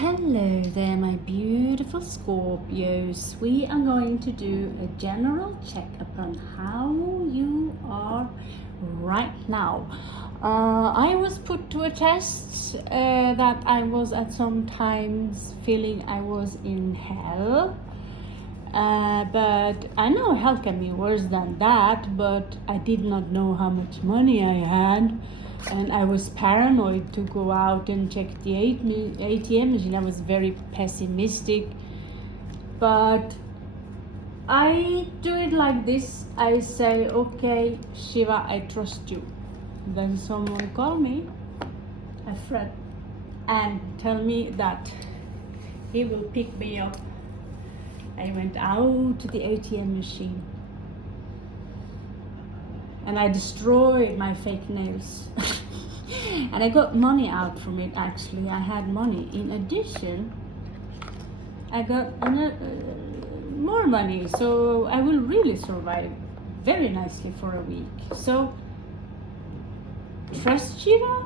Hello there, my beautiful Scorpios. We are going to do a general check upon how you are right now. I was put to a test that I was at some times feeling I was in hell. But I know hell can be worse than that, but I did not know how much money I had. And I was paranoid to go out and check the ATM machine. I was very pessimistic. But I do it like this. I say, okay, Shiva, I trust you. Then someone call me, a friend, and tell me that he will pick me up. I went out to the ATM machine. And I destroyed my fake nails. And I got money out from it, actually. I had money. In addition, I got more money. So I will really survive very nicely for a week. So, trust Shiva?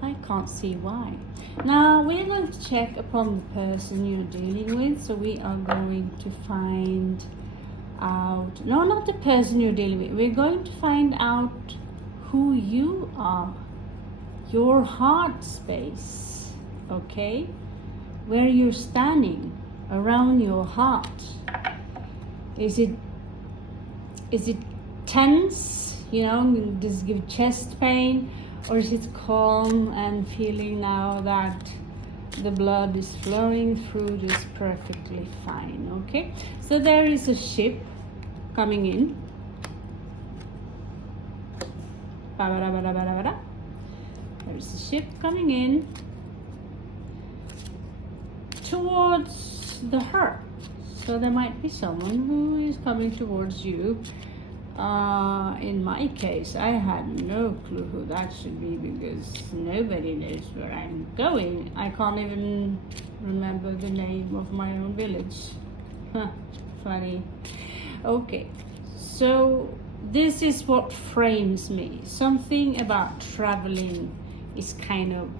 I can't see why. Now, we're going to check upon the person you're dealing with. So we are going to find out, no, not the person you're dealing with. We're going to find out who you are, your heart space, okay? Where you're standing around your heart. Is it tense? You know, does it give chest pain? Or is it calm and feeling now that the blood is flowing through just perfectly fine, okay? So there is a ship coming in. There is a ship coming in towards the heart. So there might be someone who is coming towards you. In my case, I had no clue who that should be because nobody knows where I'm going. I can't even remember the name of my own village. Huh, funny. Okay, so this is what frames me. Something about traveling is kind of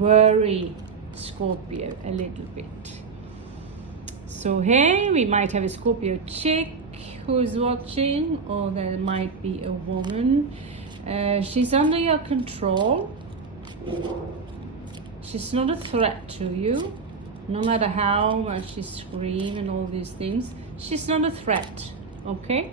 worry Scorpio a little bit. So hey, we might have a Scorpio chick who's watching, or there might be a woman. She's under your control. She's not a threat to you, no matter how much she screams and all these things. She's not a threat, okay?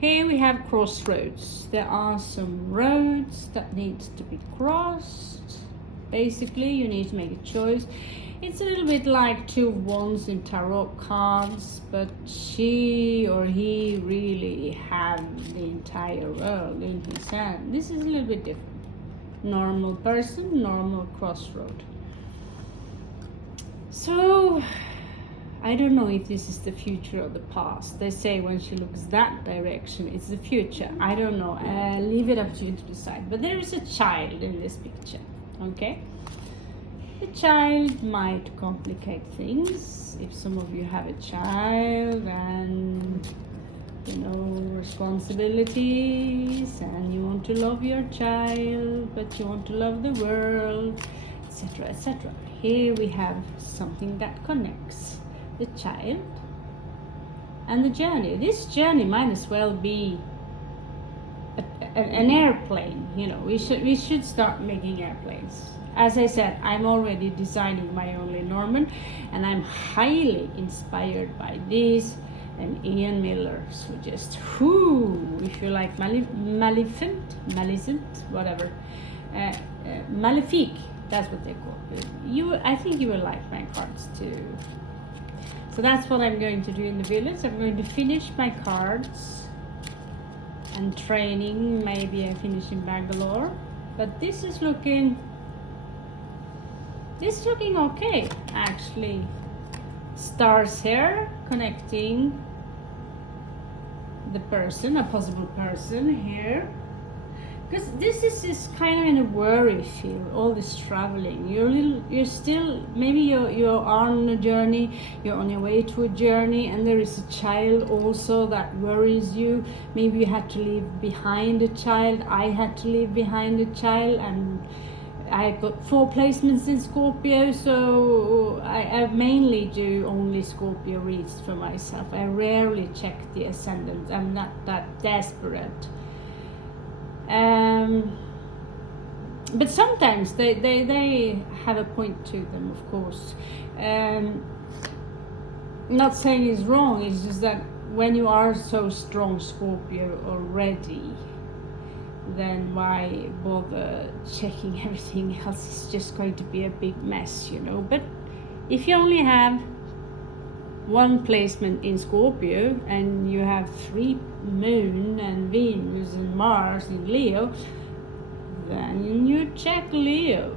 Here we have crossroads. There are some roads that need to be crossed. Basically, you need to make a choice. It's a little bit like two wands in tarot cards, but she or he really have the entire world in his hand. This is a little bit different. Normal person, normal crossroad. So, I don't know if this is the future or the past. They say when she looks that direction, it's the future. I don't know. I'll leave it up to you to decide. But there is a child in this picture. Okay, the child might complicate things. If some of you have a child and you know responsibilities and you want to love your child but you want to love the world, etc., etc. Here we have something that connects the child and the journey. This journey might as well be an airplane. You know, we should start making airplanes. As I said, I'm already designing my own Lenormand, and I'm highly inspired by this and Ian Miller. So just if you like Maleficent, whatever, Malefique, that's what they call it. I think you will like my cards too. So that's what I'm going to do in the village. I'm going to finish my cards. And training, maybe I finish in Bangalore, but this is looking okay, actually. Stars here connecting the person, a possible person here. Because this is kind of in a worry feel, all this traveling. You're still, maybe you're on a journey, you're on your way to a journey, and there is a child also that worries you. Maybe you had to leave behind a child. I had to leave behind a child, and I got 4 placements in Scorpio, so I mainly do only Scorpio reads for myself. I rarely check the ascendant. I'm not that desperate. But sometimes they have a point to them, of course. Not saying it's wrong, it's just that when you are so strong Scorpio already, then why bother checking everything else? It's just going to be a big mess, you know. But if you only have 1 placement in Scorpio and you have 3 Moon and Venus and Mars in Leo, then you check Leo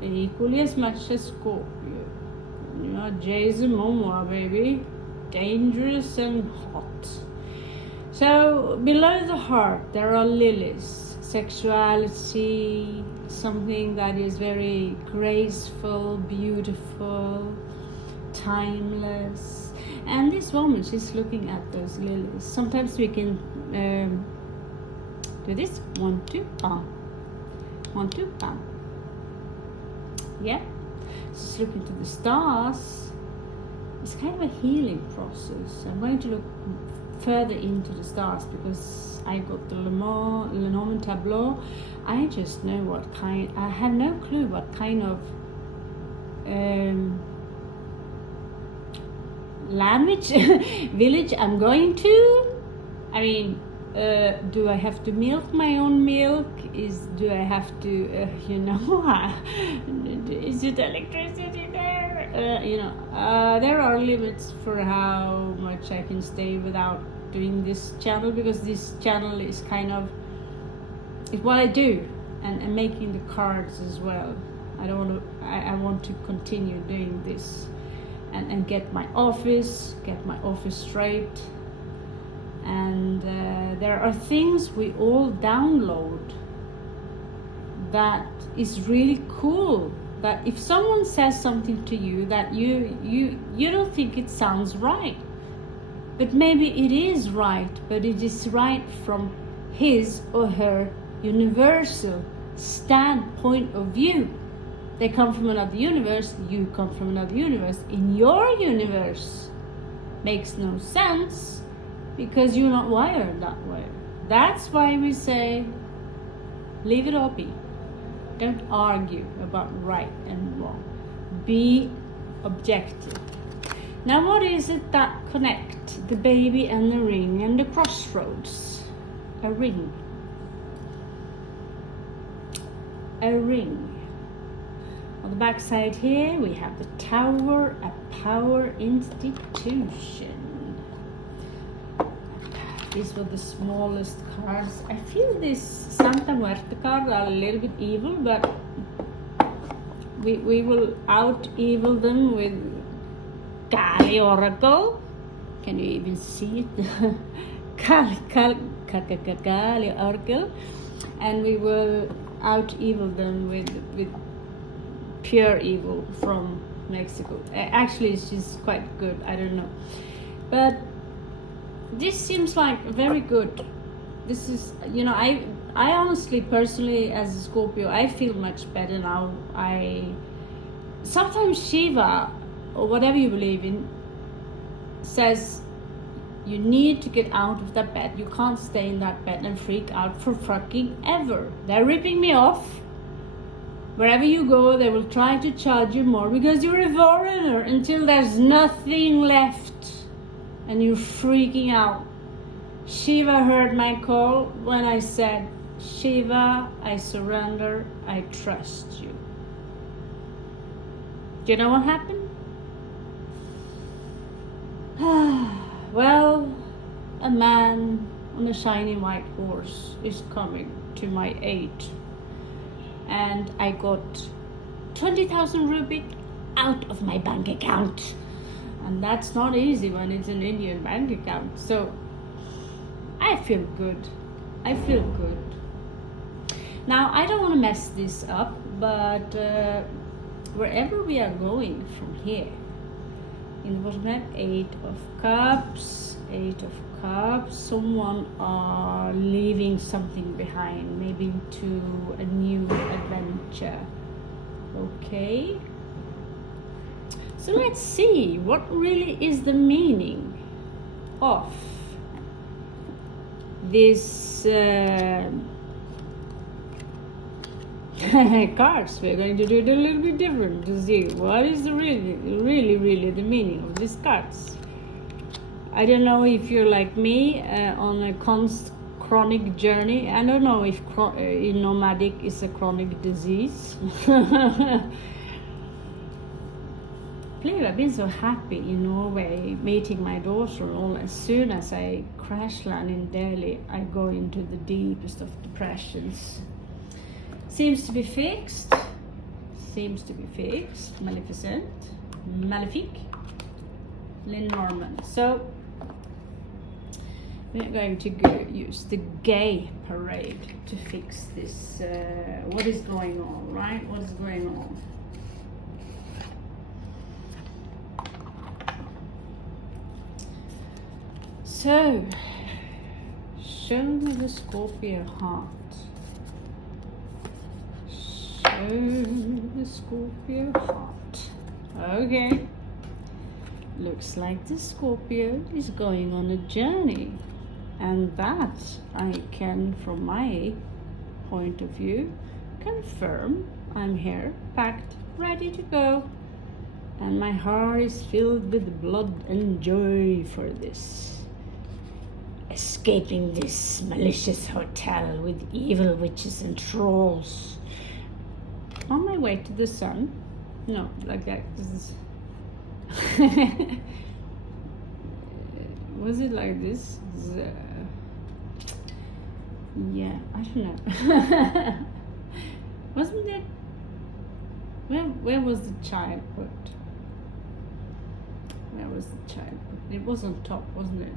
equally as much as Scorpio. You know, Jason Momoa, baby, dangerous and hot. So below the heart there are lilies, sexuality, something that is very graceful, beautiful, timeless. And this woman, she's looking at those lilies. Sometimes we can do this, 1, 2, palm, 1, 2, palm. Yeah, she's looking to the stars. It's kind of a healing process. I'm going to look further into the stars because I got the Lenormand tableau. I just know what kind, I have no clue what kind of language village I'm going to. I mean, do I have to milk my own milk? Do I have to you know, is it electricity there? You know, there are limits for how much I can stay without doing this channel, because this channel is kind of, it's what I do, and making the cards as well. I want to continue doing this and get my office straight. And there are things we all download that is really cool, that if someone says something to you that you don't think it sounds right, but maybe it is right, but it is right from his or her universal standpoint of view. They come from another universe, you come from another universe. In your universe makes no sense because you're not wired that way. That's why we say, leave it all be. Don't argue about right and wrong. Be objective. Now, what is it that connect the baby and the ring and the crossroads? A ring. A ring. On the back side here, we have the Tower, a power institution. These were the smallest cards. I feel this Santa Muerte card are a little bit evil, but we will out-evil them with Kali Oracle. Can you even see it? Kali Oracle. And we will out-evil them with pure evil from Mexico. Actually, she's quite good. I don't know. But this seems like very good. This is, you know, I honestly, personally, as a Scorpio, I feel much better now. Sometimes Shiva, or whatever you believe in, says you need to get out of that bed. You can't stay in that bed and freak out for fucking ever. They're ripping me off. Wherever you go, they will try to charge you more because you're a foreigner until there's nothing left and you're freaking out. Shiva heard my call when I said, Shiva, I surrender, I trust you. Do you know what happened? Well, a man on a shiny white horse is coming to my aid. And I got 20,000 rupees out of my bank account. And that's not easy when it's an Indian bank account. So I feel good. I feel good. Now, I don't want to mess this up, but wherever we are going from here, in the bottom left, Eight of Cups, someone are leaving something behind, maybe to a new adventure. Okay, so let's see what really is the meaning of this cards. We're going to do it a little bit different to see what is the really the meaning of these cards. I don't know if you're like me on a chronic journey. I don't know if nomadic is a chronic disease. Please, I've been so happy in Norway meeting my daughter. All as soon as I crash land in Delhi, I go into the deepest of depressions. Seems to be fixed. Maleficent. Malefic. Lynn Norman. So we're going to use the gay parade to fix this. What is going on, right? What is going on? So, show me the Scorpio heart. The Scorpio heart. Okay. Looks like the Scorpio is going on a journey. And that I can, from my point of view, confirm. I'm here, packed, ready to go. And my heart is filled with blood and joy for this. Escaping this malicious hotel with evil witches and trolls. On my way to the sun. No, like that. Was it like this? Yeah, I don't know. Wasn't it? Where was the child put? Where was the child put? It was on top, wasn't it?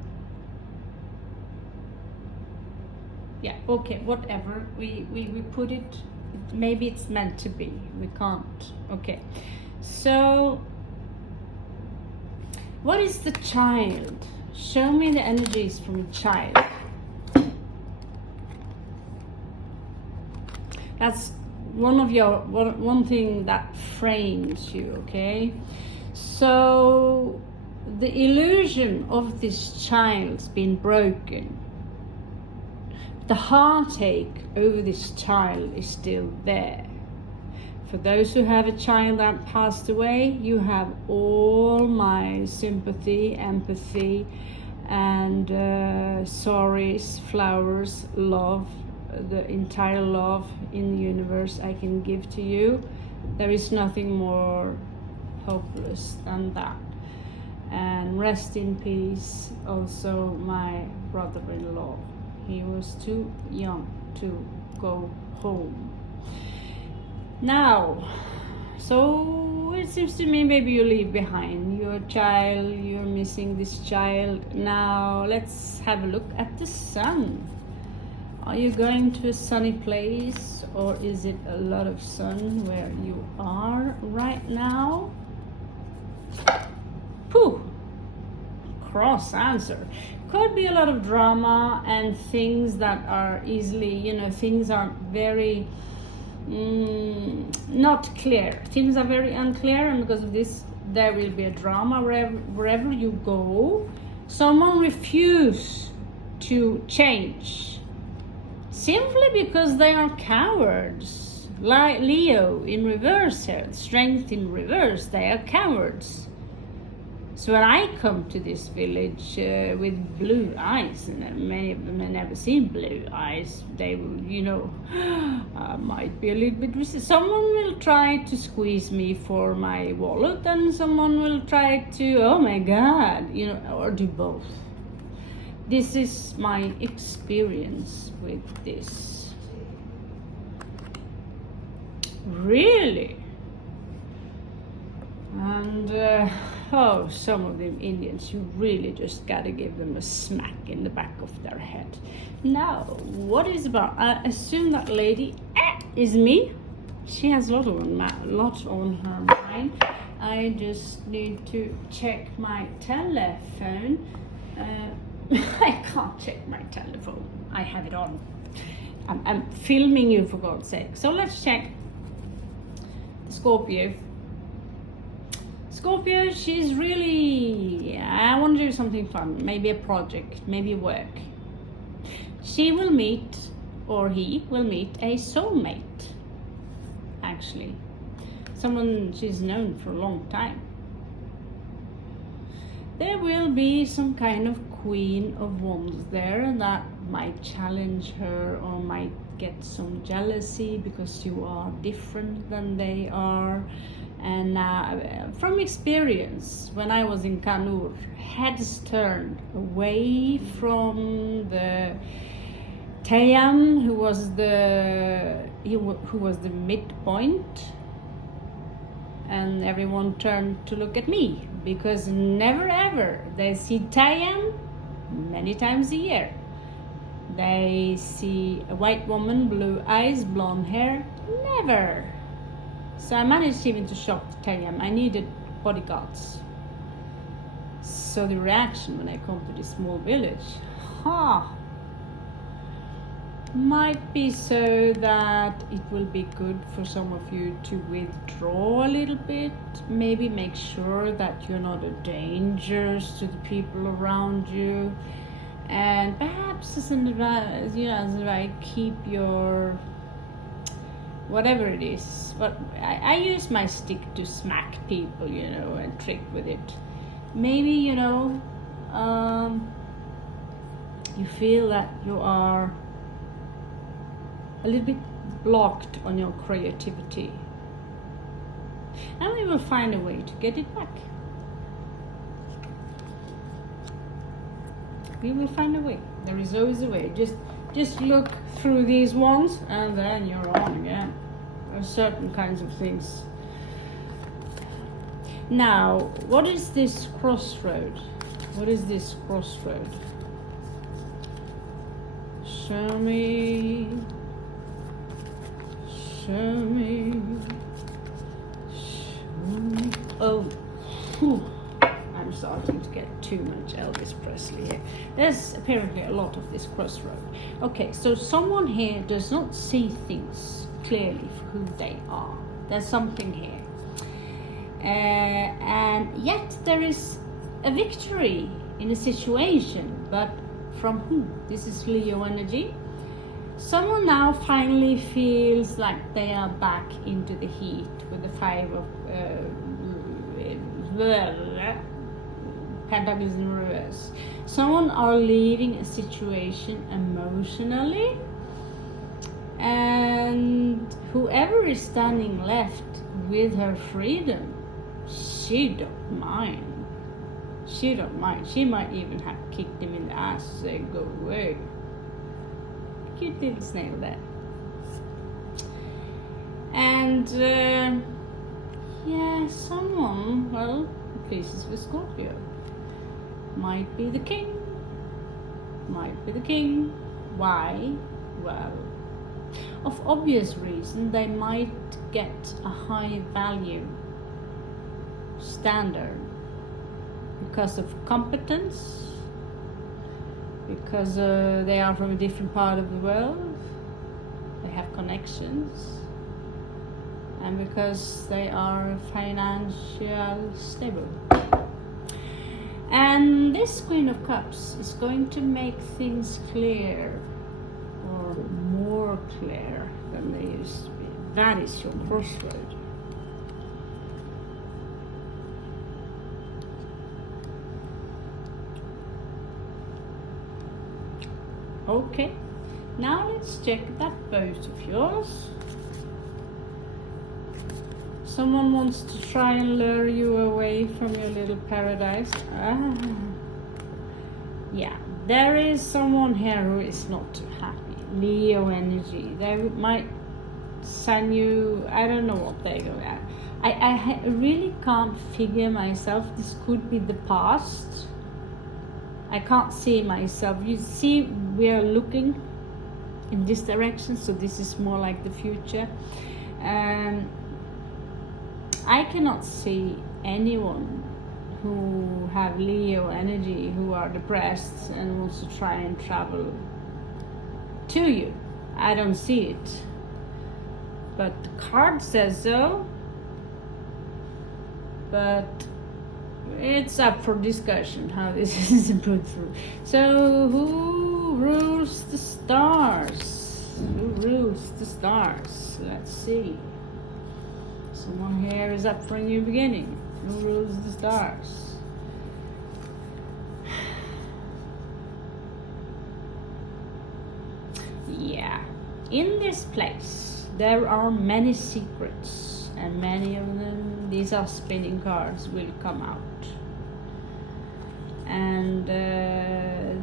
Yeah, okay, whatever. We put it, maybe it's meant to be. We can't. Okay. So, what is the child? Show me the energies from a child. That's one thing that frames you, okay? So, the illusion of this child's been broken. The heartache over this child is still there. For those who have a child that passed away, you have all my sympathy, empathy, and sorries, flowers, love, the entire love in the universe I can give to you. There is nothing more hopeless than that. And rest in peace, also my brother-in-law. He was too young to go home. Now, so it seems to me maybe you leave behind your child, you're missing this child. Now, let's have a look at the sun. Are you going to a sunny place, or is it a lot of sun where you are right now? Pooh! Cross answer. Could be a lot of drama and things that are easily, things aren't very not clear. Things are very unclear, and because of this, there will be a drama wherever you go. Someone refuse to change simply because they are cowards. Like Leo in reverse here, strength in reverse, they are cowards. So when I come to this village with blue eyes, and many of them have never seen blue eyes, they will, might be a little bit resistant. Someone will try to squeeze me for my wallet, and someone will try to, oh my God, or do both. This is my experience with this. Really? And some of them Indians, you really just gotta give them a smack in the back of their head. Now, what is about? I assume that lady is me. She has a lot on her mind. I just need to check my telephone. I can't check my telephone. I have it on. I'm filming you, for God's sake. So let's check Scorpio. Scorpio, she's really, I want to do something fun, maybe a project, maybe work. She will meet, or he will meet, a soulmate, actually. Someone she's known for a long time. There will be some kind of Queen of Wands there that might challenge her or might get some jealousy because you are different than they are. And from experience, when I was in Kanur, heads turned away from the Tayam, who was the midpoint, and everyone turned to look at me, because never ever they see Tayam many times a year. They see a white woman, blue eyes, blonde hair, never. So I managed even to shock Tayam. I needed bodyguards. So the reaction when I come to this small village, might be so that it will be good for some of you to withdraw a little bit. Maybe make sure that you're not a danger to the people around you. And perhaps as an advice, as I keep your, whatever it is. But I use my stick to smack people, and trick with it. Maybe, you feel that you are a little bit blocked on your creativity. And we will find a way to get it back. We will find a way. There is always a way. Just look through these ones and then you're on again. There are certain kinds of things. Now, what is this crossroad? What is this crossroad? Show me. Show me. Show me. Oh, whew. I'm starting to get too much Elvis Presley here. There's apparently a lot of this crossroad. Okay, so someone here does not see things clearly for who they are. There's something here. And yet there is a victory in a situation, but from who? This is Leo energy. Someone now finally feels like they are back into the heat with the Five of Pentacles in reverse. Someone are leaving a situation emotionally, and whoever is standing left with her freedom, she don't mind. She don't mind. She might even have kicked him in the ass and say, go away. Cute little snail there. And someone, well, pleases with Scorpio. Might be the king. Might be the king. Why? Well, of obvious reason, they might get a high value standard because of competence, because they are from a different part of the world, they have connections, and because they are financially stable. And this Queen of Cups is going to make things clear, or more clear than they used to be. That is your crossroad. Okay, now let's check that boat of yours. Someone wants to try and lure you away from your little paradise. Yeah, there is someone here who is not too happy. Leo energy. They might send you, I don't know what they go at. I really can't figure myself. This could be the past. I can't see myself. You see, we are looking in this direction, so this is more like the future. I cannot see anyone who have Leo energy who are depressed and wants to try and travel to you. I don't see it, but the card says so, but it's up for discussion how this is put through. So who rules the stars? Who rules the stars? Let's see. Someone here is up for a new beginning. Who rules the stars? Yeah, in this place there are many secrets, and many of them, these are spinning cards, will come out. And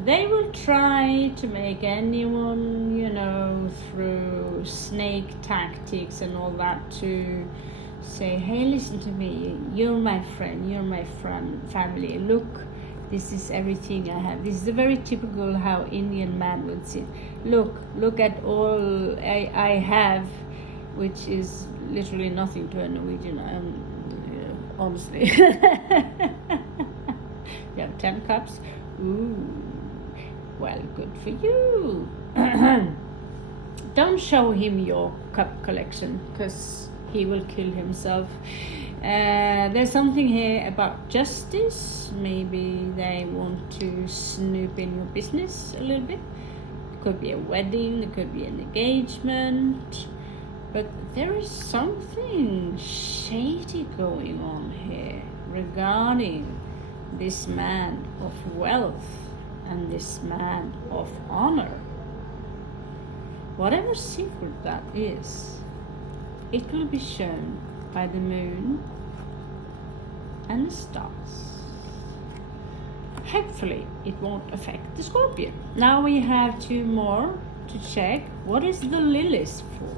they will try to make anyone, you know, through snake tactics and all that, to say, hey, listen to me, you're my friend, you're my family, look, this is everything I have. This is a very typical how Indian man would sit. Look at all I have, which is literally nothing to a Norwegian, honestly. You have 10 cups. Ooh, well, good for you. Don't show him your cup collection, because he will kill himself. There's something here about justice. Maybe they want to snoop in your business a little bit. It could be a wedding, it could be an engagement, but there is something shady going on here regarding this man of wealth and this man of honor. Whatever secret that is, it will be shown by the moon and the stars. Hopefully it won't affect the Scorpion. Now we have 2 more to check. What is the lilies for?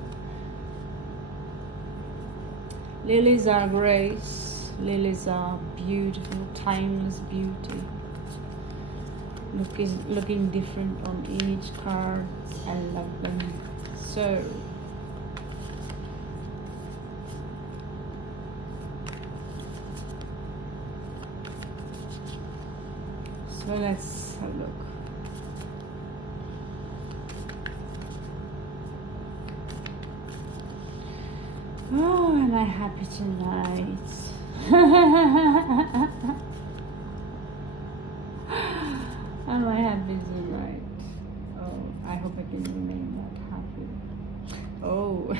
Lilies are grace. Lilies are beautiful, timeless beauty. Looking different on each card. I love them. So let's have a look. Oh, am I happy tonight? Am I happy tonight? Oh, I hope I can remain that happy. Oh,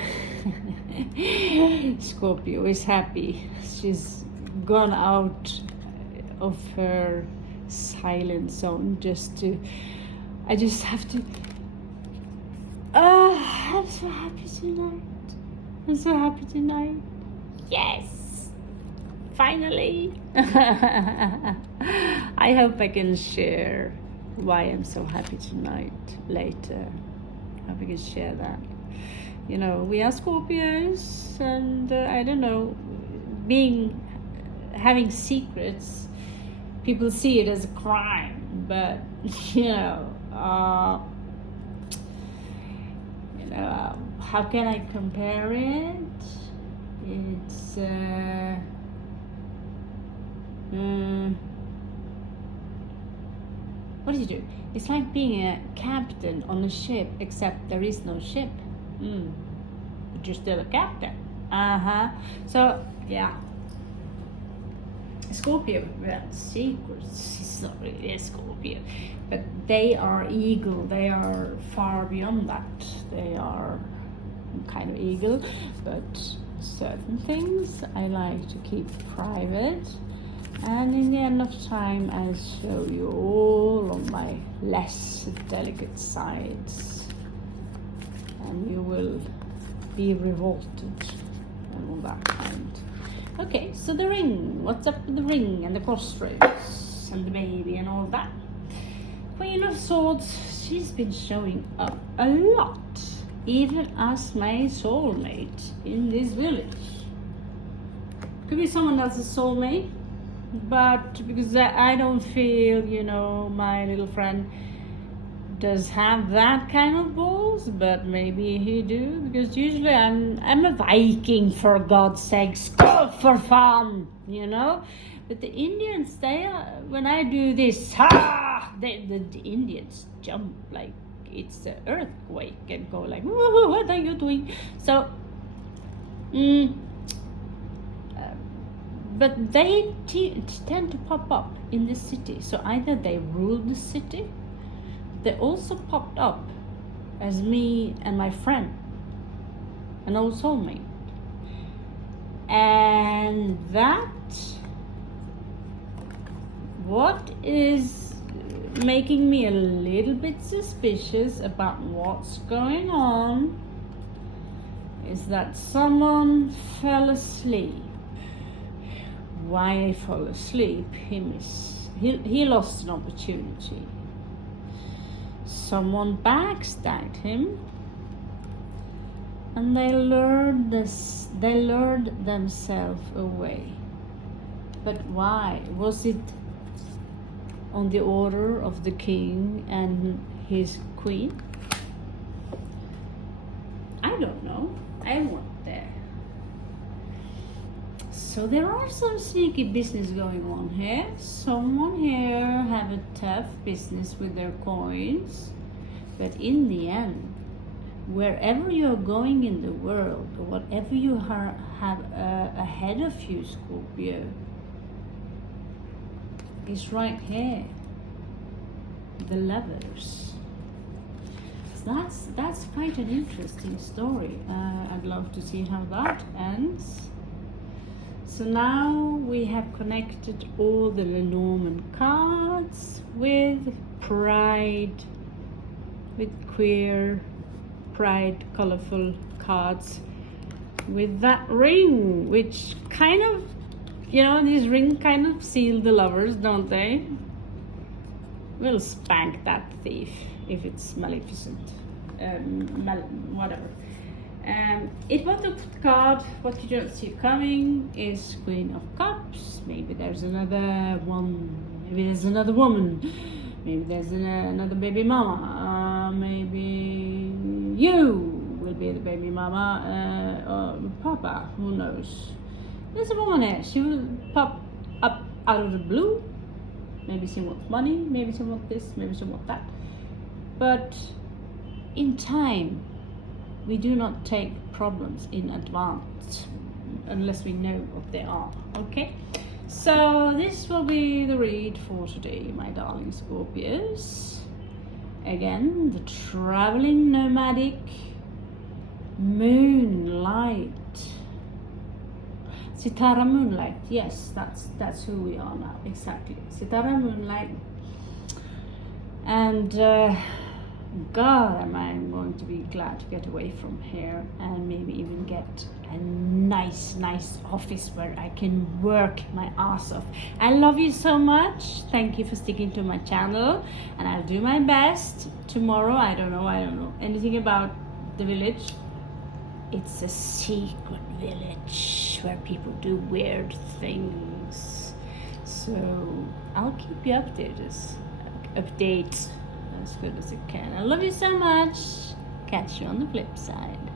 Scorpio is happy. She's gone out of her silent zone just to, I just have to, I'm so happy tonight. I'm so happy tonight. Yes, finally. I hope I can share why I'm so happy tonight later. I hope I can share that. You know, we are Scorpios, and I don't know, having secrets, people see it as a crime, but how can I compare it? It's what do you do? It's like being a captain on a ship, except there is no ship. But you're still a captain. So yeah. Scorpio without secrets, it's not really a Scorpio, but they are eagle. They are far beyond that. They are kind of eagle, but certain things I like to keep private, and in the end of time I'll show you all of my less delicate sides, and you will be revolted and all that kind. Okay, so the ring. What's up with the ring and the crossroads and the baby and all that? Queen of Swords, she's been showing up a lot, even as my soulmate in this village. Could be someone else's soulmate, but because I don't feel, my little friend does have that kind of balls, but maybe he do, because usually I'm a Viking, for God's sakes, go for fun, you know. But the Indians, they when I do this, the Indians jump like it's an earthquake and go like, "Whoa, what are you doing?" So, but they tend to pop up in the city. So either they rule the city, they also popped up as me and my friend, an old soulmate. And that, what is making me a little bit suspicious about what's going on is that someone fell asleep. Why he fell asleep? He lost an opportunity. Someone backstabbed him, and they lured themselves away. But why? Was it on the order of the king and his queen? I don't know. I wasn't there. So there are some sneaky business going on here. Someone here have a tough business with their coins. But in the end, wherever you're going in the world, or whatever you have ahead of you, Scorpio, is right here. The Lovers. So that's quite an interesting story. I'd love to see how that ends. So now we have connected all the Lenormand cards with pride, with queer, pride, colorful cards, with that ring, which kind of, you know, these rings kind of seal the lovers, don't they? We'll spank that thief if it's Maleficent. Whatever. It was the card, what you don't see coming is Queen of Cups. Maybe there's another one, maybe there's another woman, maybe there's another baby mama, maybe you will be the baby mama, or papa, who knows. There's a woman here, she will pop up out of the blue. Maybe she wants money, maybe she wants this, maybe she wants that. But in time, we do not take problems in advance unless we know what they are, okay? So this will be the read for today, my darling Scorpios. Again, the traveling nomadic moonlight. Sitara Moonlight, yes, that's who we are now, exactly. Sitara Moonlight. And God, am I going to be glad to get away from here and maybe even get a nice office where I can work my ass off. I love you so much. Thank you for sticking to my channel, and I'll do my best. Tomorrow, I don't know anything about the village. It's a secret village where people do weird things. So I'll keep you updated as good as I can. I love you so much. Catch you on the flip side.